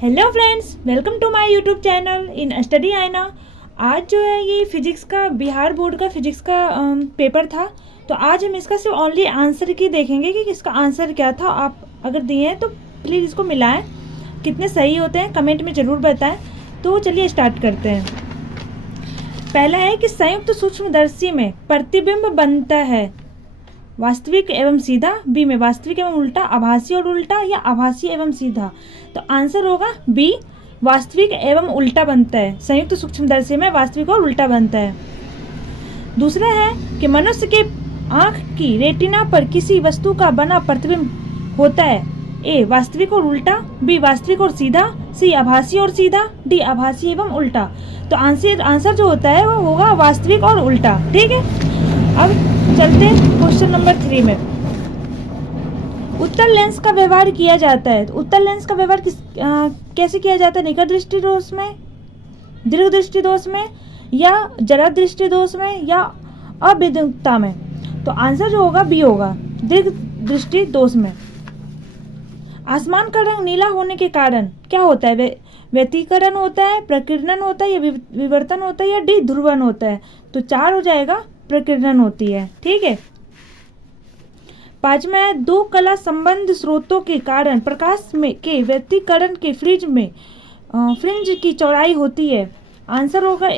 Hello friends, welcome to my YouTube channel in study Aaina. आज जो है ये फिजिक्स का बिहार बोर्ड का फिजिक्स का पेपर था। तो आज हम इसका सिर्फ ओनली आंसर की देखेंगे कि इसका आंसर क्या था। आप अगर दिए हैं तो प्लीज़ इसको मिलाएं, कितने सही होते हैं कमेंट में ज़रूर बताएं। तो चलिए स्टार्ट करते हैं। पहला है कि संयुक्त सूक्ष्मदर्शी में प्रतिबिंब बनता है वास्तविक एवं सीधा, बी में वास्तविक एवं उल्टा, आभासी और उल्टा, या आभासी एवं सीधा। तो आंसर होगा बी, वास्तविक एवं उल्टा बनता है। संयुक्त सूक्ष्मदर्शी में वास्तविक और उल्टा बनता है। दूसरा है कि मनुष्य के आंख की रेटिना पर किसी वस्तु का बना प्रतिबिंब होता है। ए वास्तविक और उल्टा, बी वास्तविक और सीधा, सी आभासी और सीधा, डी आभासी एवं उल्टा। तो आंसर जो होता है वो होगा वास्तविक और उल्टा। ठीक है, अब चलते हैं क्वेश्चन नंबर 3 में। उत्तल लेंस का व्यवहार किया जाता है। तो उत्तल लेंस का व्यवहार कैसे किया जाता है? निकट दृष्टि दोष में, दीर्घ दृष्टि दोष में, या जरा दृष्टि दोष में, या अभिद्युता में। तो आंसर जो होगा बी होगा, दीर्घ दृष्टि दोष में। आसमान का रंग नीला होने के कारण क्या होता है? व्यतिकरण होता है, प्रकीर्णन होता है, या विवर्तन होता है, या डी ध्रुवन होता है। तो 4 हो जाएगा, प्रकीर्णन होती है। ठीक है। 5वां है, दो कला संबंध स्रोतों के कारण प्रकाश में के व्यतिकरण के फ्रिंज की चौड़ाई होती है। आंसर होगा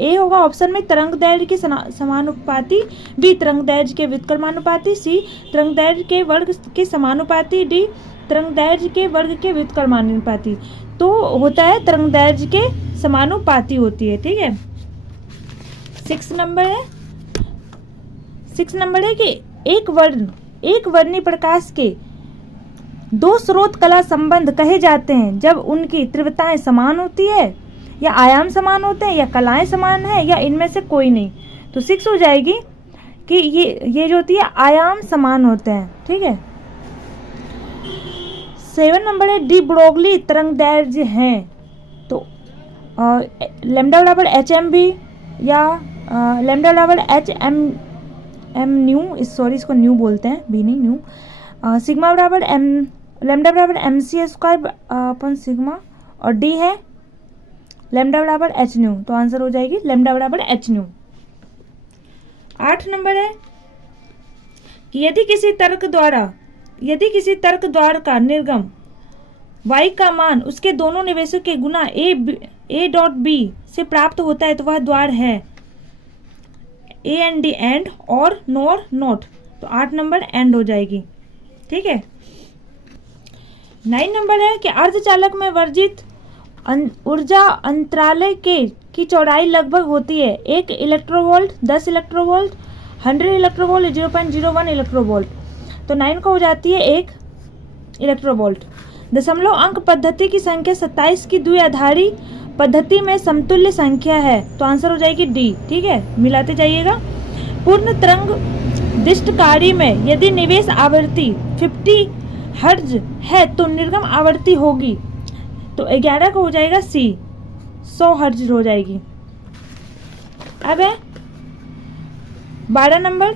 ए होगा ऑप्शन में तरंग दैर्घ्य के समानुपाती, बी तरंग दैर्घ्य के व्युत्क्रमानुपाती, सी तरंग दैर्घ्य के वर्ग के समानुपाती, डी तरंग दैर्घ्य के वर्ग के व्युत्क्रमानुपाती। तो होता है तरंग दैर्घ्य के समानुपाती होती है। ठीक है। 6 नंबर है कि एक वर्णी प्रकाश के दो स्रोत कला संबंध कहे जाते हैं जब उनकी तीव्रताएं समान होती है, या आयाम समान होते हैं, या कलाएं समान है, या इनमें से कोई नहीं। तो 6 हो जाएगी कि ये जो होती है आयाम समान होते हैं। ठीक है। 7 नंबर है, डी ब्रोगली तरंग दैर्घ्य हैं। तो लैम्डा बराबर HMB या लैम्डा बराबर HM न्यू, इसको न्यू बोलते हैं, बी नहीं न्यू। सिग्मा बराबर लैम्डा बराबर MC² अपन सिग्मा, और डी है लैम्डा बराबर H न्यू। तो आंसर हो जाएगी लैम्डा बराबर H न्यू। 8 नंबर है कि यदि किसी तर्क द्वार का निर्गम y का मान उसके दोनों निवेशों के गुना A.B से प्राप्त होता है तो वह द्वार है A एंड D एंड और नोर नोट। तो 8 नंबर एंड हो जाएगी। ठीक है। 9 नंबर है कि अर्धचालक में वर्जित ऊर्जा अंतरालय की चौड़ाई लगभग होती है 1 इलेक्ट्रोवोल्ट, 10 इलेक्ट्रोवोल्ट, 100 इलेक्ट्रोवोल्ट, 0.01 इलेक्ट्रोवोल्ट। तो 9 को हो जाती है 1 इलेक्ट्रोवोल्ट। दशमलव अंक पद्धति की संख्या 27 की द्विआधारी पद्धति में समतुल्य संख्या है। तो आंसर हो जाएगी डी। ठीक है, मिलाते जाइएगा। पूर्ण तरंग दृष्टकारी में यदि निवेश आवृत्ति 50 हर्ट्ज है तो निर्गम आवृत्ति होगी। तो 11 को हो जाएगा सी, 100 हर्ट्ज हो जाएगी। अब है 12 नंबर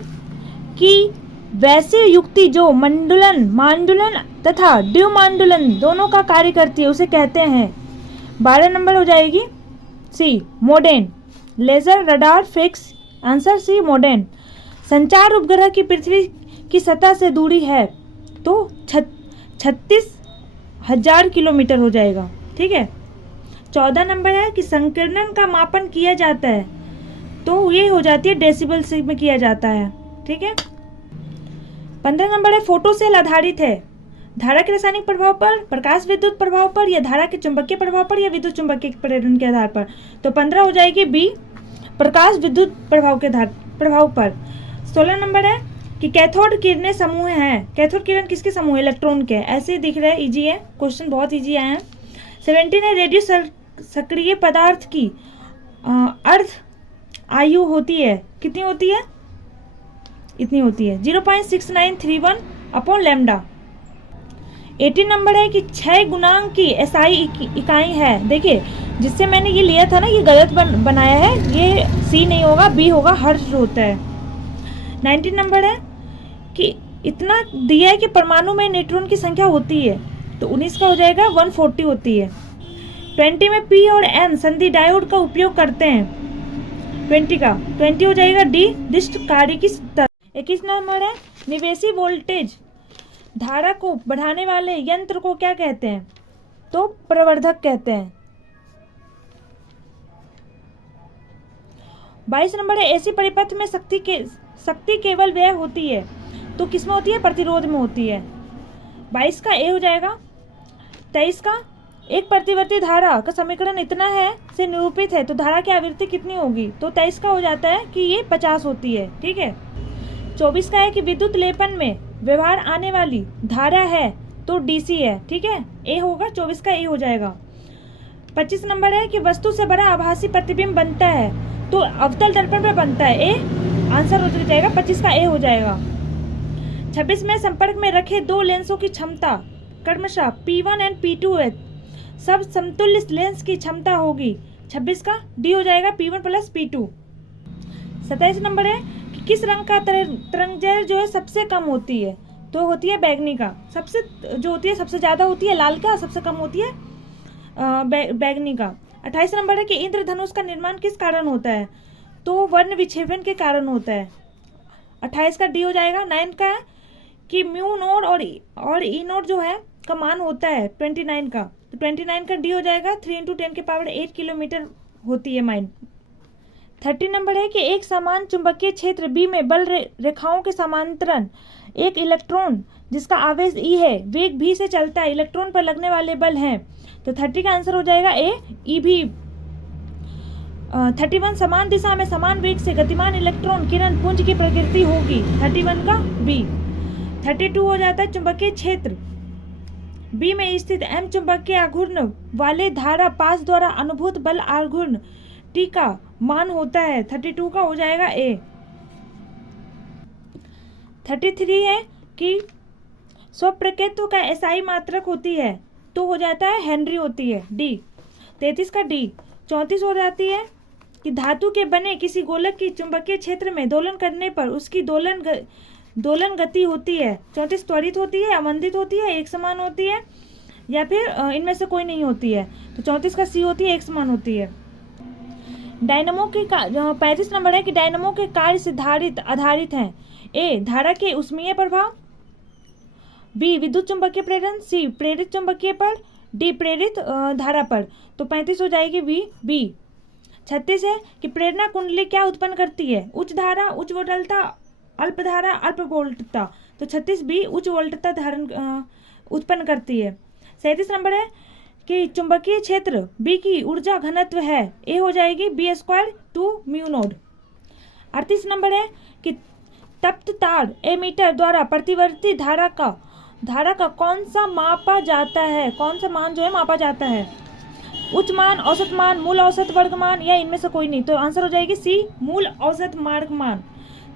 की वैसे युक्ति जो मांडुलन तथा द्विमांडुलन दोनों का कार्य करती है उसे कहते हैं। 12 नंबर हो जाएगी C, modem. Laser, radar, fix. Answer C, modem. संचार उपग्रह की पृथ्वी की सतह से दूरी है तो 36,000 किलोमीटर हो जाएगा। ठीक है। 14 नंबर है कि संकीर्णन का मापन किया जाता है तो ये हो जाती है डेसिबल से में किया जाता है। ठीक है। 15 नंबर है, फोटोसेल आधारित है धारा के रासायनिक प्रभाव पर, प्रकाश विद्युत प्रभाव पर, या धारा के चुंबकीय प्रभाव पर, या विद्युत चुंबकीय प्रेरण के आधार पर। तो 15 हो जाएगी बी, प्रकाश विद्युत प्रभाव पर। 16 नंबर है कि कैथोड किरणें समूह हैं। कैथोड किरण किसके समूह? इलेक्ट्रॉन के। ऐसे दिख रहे हैं, इजी है क्वेश्चन, बहुत इजी आए हैं। 17 है, रेडियो सक्रिय पदार्थ की अर्ध आयु होती है, कितनी होती है? इतनी होती है 0.6931 अपॉन लैम्डा। 18 नंबर है कि 6 गुणांक की SI इकाई है। देखिए जिससे मैंने ये लिया था ना, ये गलत बनाया है, ये सी नहीं होगा, बी होगा, हर्ट्ज होता है। 19 नंबर है कि इतना दिया है कि परमाणु में न्यूट्रॉन की संख्या होती है तो 19 का हो जाएगा 140 होती है। 20 में पी और एन संधि डायोड का उपयोग करते हैं। 20 हो जाएगा डी, डिस्ट कार्य की तरह। 21 नंबर है, निवेशी वोल्टेज धारा को बढ़ाने वाले यंत्र को क्या कहते हैं? तो प्रवर्धक कहते हैं। 22 नंबर है, ऐसी परिपथ में शक्ति केवल व्यय होती है तो किसमें होती है? प्रतिरोध में होती है। 22 का ए हो जाएगा। 23 का, एक प्रतिवर्ती धारा का समीकरण इतना है से निरूपित है तो धारा की आवृत्ति कितनी होगी? तो 23 का हो जाता है कि ये 50 होती है। ठीक है। 24 का है कि विद्युत लेपन में व्यवहार आने वाली धारा है तो डीसी है। ठीक है, ए होगा, 24 का ए हो जाएगा। 25 नंबर है कि वस्तु से बड़ा आभासी प्रतिबिंब बनता है तो अवतल दर्पण पर बनता है। ए आंसर हो जाएगा, 25 का ए हो जाएगा। 26 में संपर्क में रखे दो लेंसों की क्षमता क्रमशः P1 एंड P2 है, सब समतुल्य लेंस की क्षमता होगी। 26 का डी हो जाएगा, P1 प्लस P2। 27 नंबर है कि किस रंग का तरंगदैर्घ्य जो है सबसे कम होती है? तो होती है बैगनी का। सबसे जो होती है सबसे ज़्यादा होती है लाल का, सबसे कम होती है बैगनी का। 28 नंबर है कि इंद्रधनुष का निर्माण किस कारण होता है? तो वर्ण विक्षेपण के कारण होता है। 28 का डी हो जाएगा। 9 का है कि म्यू नोड और ई नोड जो है का मान होता है 29 का, तो 29 का डी हो जाएगा। 3 × 10⁸ किलोमीटर होती है माइन। 30 नंबर है कि एक समान चुंबकीय क्षेत्र बी में बल रेखाओं के समांतरण एक इलेक्ट्रॉन जिसका आवेश ई है वेग भी से चलता है, इलेक्ट्रॉन पर लगने वाले बल हैं। तो 30 का आंसर हो जाएगा ए, ई भी। 31 समान दिशा में समान वेग से गतिमान इलेक्ट्रॉन किरण पुंज की प्रकृति होगी। 31 का बी। 32 हो जाता है चुंबकीय क्षेत्र बी में स्थित एम चुंबकीय आघूर्ण वाले धारा पास द्वारा अनुभूत बल आघूर्ण टी का मान होता है। 32 का हो जाएगा ए। 33 है कि स्वप्रकृत्व का एसआई मात्रक होती है तो हो जाता है हेनरी होती है, डी। 33 का डी। 34 हो जाती है कि धातु के बने किसी गोलक की चुंबकीय क्षेत्र में दोलन करने पर उसकी दोलन गति होती है। 34 त्वरित होती है, अवंदित होती है, एक समान होती है, या फिर इनमें से कोई नहीं होती है। तो 34 का सी होती है, एक समान होती है। डायनमो के 35 नंबर है कि डायनमो के कार्य से आधारित हैं। ए धारा के ऊष्मीय प्रभाव, बी विद्युत चुंबकीय प्रेरण, सी प्रेरित चुंबकीय पर, डी प्रेरित धारा पर। तो 35 हो जाएगी बी। 36 है कि प्रेरणा कुंडली क्या उत्पन्न करती है? उच्च धारा, उच्च वोल्टता, अल्प धारा, अल्प वोल्टता। तो 36 बी उच्च वोल्टता धारण उत्पन्न करती है। 37 नंबर है कि चुंबकीय क्षेत्र बी की ऊर्जा घनत्व है। ए हो जाएगी B² 2 म्यू नोड। 38 नंबर है कि तप्त तार एमीटर द्वारा प्रतिवर्ती धारा का कौन सा मापा जाता है? कौन सा मान जो है मापा जाता है? उच्च मान, औसत मान, मूल औसत वर्ग मान, या इनमें से कोई नहीं। तो आंसर हो जाएगी सी मूल औसत मार्ग मान।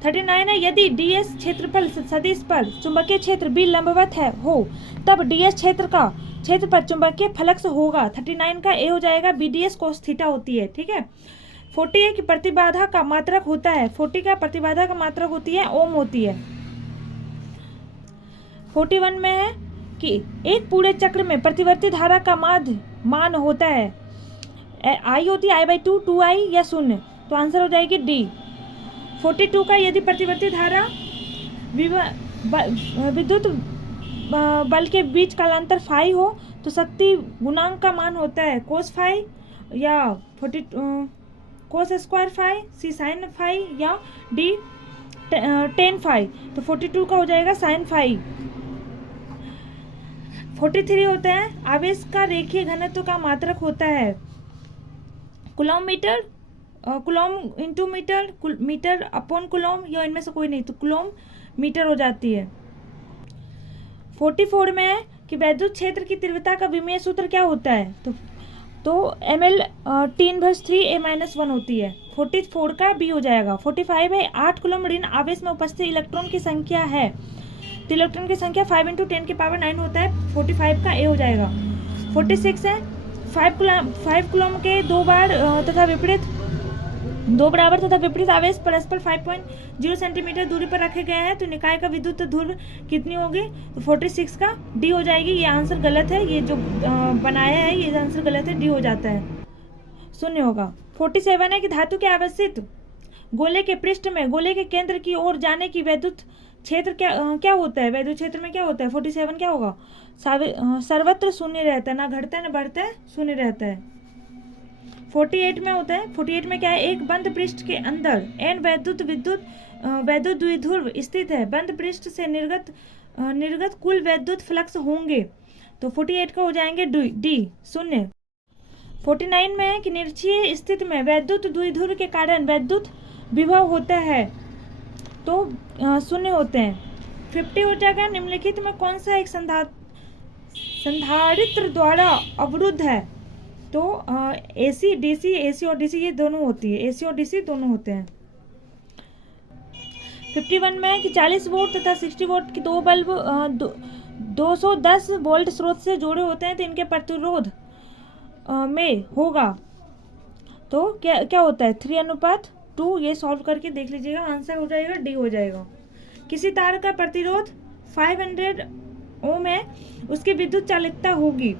39 है यदि डीएस क्षेत्रफल सदिश पर चुंबकीय क्षेत्र बी लंबवत हो तब डीएस क्षेत्र पर चुंबकीय फ्लक्स होगा। 39 का ए हो जाएगा, BDS cos थीटा होती है। ठीक है। 40 है कि प्रतिबाधा का मात्रक होता है। 40 का प्रतिबाधा का मात्रक होती है ओम होती है। 41 में है कि एक पूरे चक्र में प्रतिवर्ती धारा का मान होता है। आई होती है I/2, 2I या 0। तो आंसर हो जाएगी डी। 42 का यदि प्रतिवर्ती धारा विद्युत बल के बीच कालांतर फाई हो तो शक्ति गुणांक का मान होता है cos फाई या cos स्क्वायर फाई, सी साइन फाई, या डी tan फाई। तो 42 का हो जाएगा साइन फाई। 43 होता है आवेश का रेखीय घनत्व का मात्रक होता है coulomb into metre upon coulomb, या इनमें से कोई नहीं। तो कूलॉम मीटर हो जाती है। 44 में है कि वैद्युत क्षेत्र की तीव्रता का विमेय सूत्र क्या होता है? तो ml T−3A-1 होती है। 44 का बी हो जाएगा। 45 है 8 कूलम ऋण आवेश में उपस्थित इलेक्ट्रॉन की संख्या है तो इलेक्ट्रॉन की संख्या 5 × 10⁹ होता है। 45 का ए हो जाएगा। 46 है 5 कूलम के 2 बार तथा विपरीत दो बराबर तथा विपरीत आवेश परस्पर 5.0 सेंटीमीटर दूरी पर रखे गए हैं तो निकाय का विद्युत ध्रुव कितनी होगी? तो 46 का डी हो जाएगी। ये आंसर गलत है, ये जो बनाया है ये आंसर गलत है, डी हो जाता है, शून्य होगा। 47 है कि धातु के आवेशित गोले के पृष्ठ में गोले के केंद्र की ओर जाने की वैद्युत क्षेत्र क्या होता है? वैद्युत क्षेत्र में क्या होता है? 47 क्या होगा? सर्वत्र शून्य रहता है, ना घटता है ना बढ़ता है, शून्य रहता है। 48 में होता है, 48 में क्या है? एक बंद पृष्ठ के अंदर n वैद्युत द्विध्रुव स्थित है, बंद पृष्ठ से निर्गत कुल वैद्युत फ्लक्स होंगे। तो 48 का हो जाएंगे डी, शून्य। 49 में है कि निरक्षीय स्थिति में वैद्युत द्विध्रुव के कारण वैद्युत विभव होता है तो शून्य होते हैं। 50 हो जाएगा निम्नलिखित में कौन सा एक संधारित्र द्वारा अवरुद्ध है? तो एसी और डीसी ये दोनों होती है, एसी और डीसी दोनों होते हैं। 51 में है कि 40 वोल्ट तथा 60 वोल्ट की दो बल्ब 210 वोल्ट स्रोत से जुड़े होते हैं तो इनके प्रतिरोध में होगा तो क्या होता है? 3:2। ये सॉल्व करके देख लीजिएगा, आंसर हो जाएगा डी हो जाएगा। किसी तार का प्रतिरोध 500 ओम है, उसकी विद्युत चालकता होगी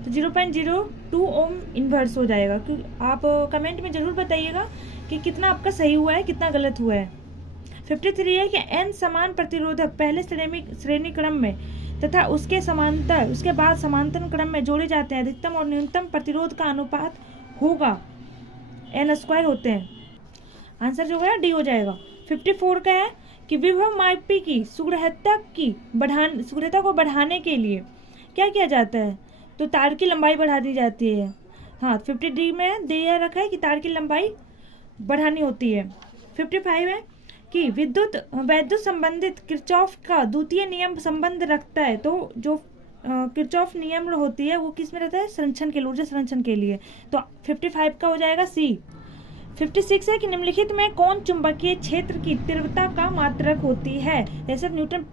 तो 0.02 ओम इन्वर्स हो जाएगा। क्योंकि आप कमेंट में जरूर बताइएगा कि कितना आपका सही हुआ है, कितना गलत हुआ है। 53 है कि n समान प्रतिरोधक पहले श्रेणी क्रम में तथा उसके बाद समांतर क्रम में जोड़े जाते हैं, अधिकतम और न्यूनतम प्रतिरोध का अनुपात होगा n² होते हैं। आंसर जो है डी हो जाएगा। 54 का है कि विभव मापी की शीघ्रता को बढ़ाने के लिए क्या किया जाता है? तो तार की लंबाई बढ़ा दी जाती है। हाँ, 50D में दिया रखा है कि तार की लंबाई बढ़ानी होती है। 55 है कि वैद्युत संबंधित किरचॉफ का द्वितीय नियम संबंध रखता है तो जो किरचॉफ नियम होती है वो किस में रहता है? संरक्षण के लिए, ऊर्जा संरक्षण के लिए। तो 55 का हो जाएगा सी। 56 है कि निम्नलिखित में कौन चुंबकीय क्षेत्र की तीव्रता का मात्रक होती है? जैसे न्यूटन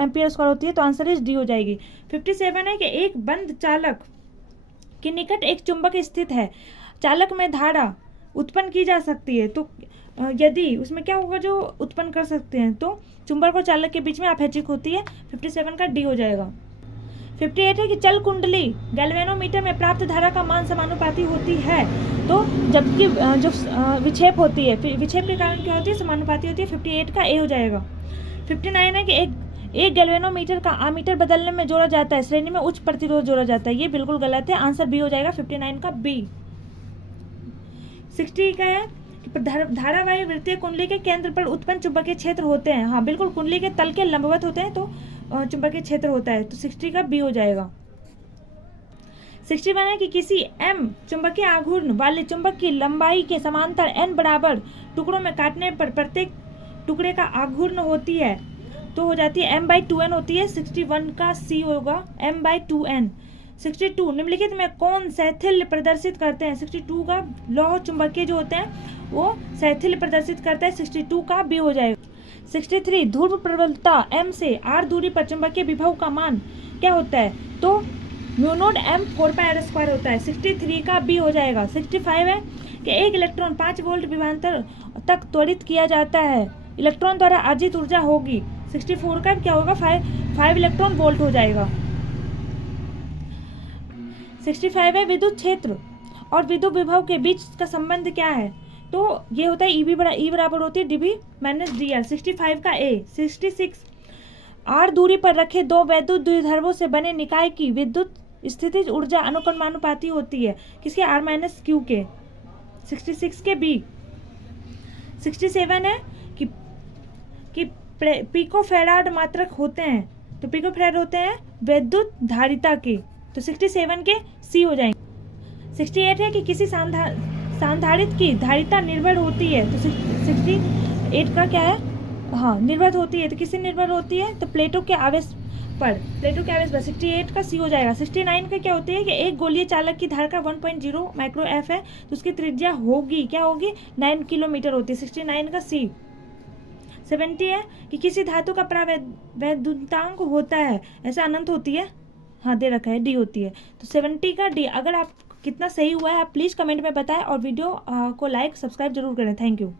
एम्पियर स्क्वायर होती है तो आंसर इज डी हो जाएगी। 57 है कि एक बंद चालक के निकट एक चुंबक स्थित है, चालक में धारा उत्पन्न की जा सकती है तो यदि उसमें क्या होगा जो उत्पन्न कर सकते हैं? तो चुंबक और चालक के बीच में अपेक्षिक होती है। 57 का डी हो जाएगा। 58 है कि चल कुंडली गैल्वेनोमीटर में प्राप्त धारा का मान समानुपाती होती है तो जबकि जो विक्षेप होती है, विक्षेप के कारण क्या होती है? समानुपाती होती है। 58 का ए हो जाएगा। 59 है कि एक गैल्वेनोमीटर का आमीटर बदलने में जोड़ा जाता है, श्रेणी में उच्च प्रतिरोध जोड़ा जाता है। ये बिल्कुल गलत है, आंसर बी हो जाएगा। 59 का बी। 60 का है कि धारावाही वृत्तीय कुंडली के केंद्र पर उत्पन्न चुंबकीय क्षेत्र होते हैं। हाँ बिल्कुल, कुंडली के तल के लंबवत होते हैं तो चुंबकीय क्षेत्र होता है तो 60 का बी हो जाएगा। 61 है कि किसी m चुंबकीय आघूर्ण वाले चुंबक की लंबाई के समांतर n बराबर टुकड़ों में काटने पर प्रत्येक टुकड़े का आघूर्ण होती है तो हो जाती है m/2n होती है। 61 का सी होगा, m/2n। 62 निम्नलिखित में कौन शैथिल्य प्रदर्शित करते हैं? 62 का लौह चुंबकीय जो होते हैं वो शैथिल्य प्रदर्शित करता है। 62 का बी हो जाएगा। 63 ध्रुव प्रबलता m से r दूरी पर चुंबकीय विभव का मान क्या होता है? तो μ0 m 4πr² होता है। 63 का बी हो जाएगा। 65 है कि एक इलेक्ट्रॉन 5 वोल्ट विभवांतर तक त्वरित किया जाता है, इलेक्ट्रॉन द्वारा अर्जित ऊर्जा होगी। 64 का क्या होगा? 5 इलेक्ट्रॉन वोल्ट हो जाएगा। 65 है विद्युत क्षेत्र और विद्युत विभव के बीच का संबंध क्या है? तो ये होता है ई बराबर होती है dV - dr। 65 का ए। 66 r दूरी पर रखे दो वैद्युत द्विध्रुवों से बने निकाय की विद्युत स्थितिज ऊर्जा अनुक्रमानुपाती होती है किसके? r - q के। 66 के बी। 67 है कि पिकोफैराड मात्रक होते हैं तो पिकोफैराड होते हैं वैद्युत धारिता के तो 67 के सी हो जाएंगे। 68 है कि किसी संधारित्र की धारिता निर्भर होती है तो 68 का क्या है? हाँ, निर्भर होती है तो किससे निर्भर होती है? तो प्लेटों के आवेश पर। 68 का सी हो जाएगा। 69 का क्या होती है कि एक गोलीय चालक की धारा 1.0 माइक्रो एफ है तो उसकी त्रिज्या होगी क्या होगी? 9 किलोमीटर होती है। 69 का सी। 70 है कि किसी धातु का प्रावैद्युतांक होता है, ऐसा अनंत होती है। हाँ दे रखा है डी होती है तो 70 का डी। अगर आप कितना सही हुआ है आप प्लीज़ कमेंट में बताएं और वीडियो को लाइक सब्सक्राइब जरूर करें। Thank you.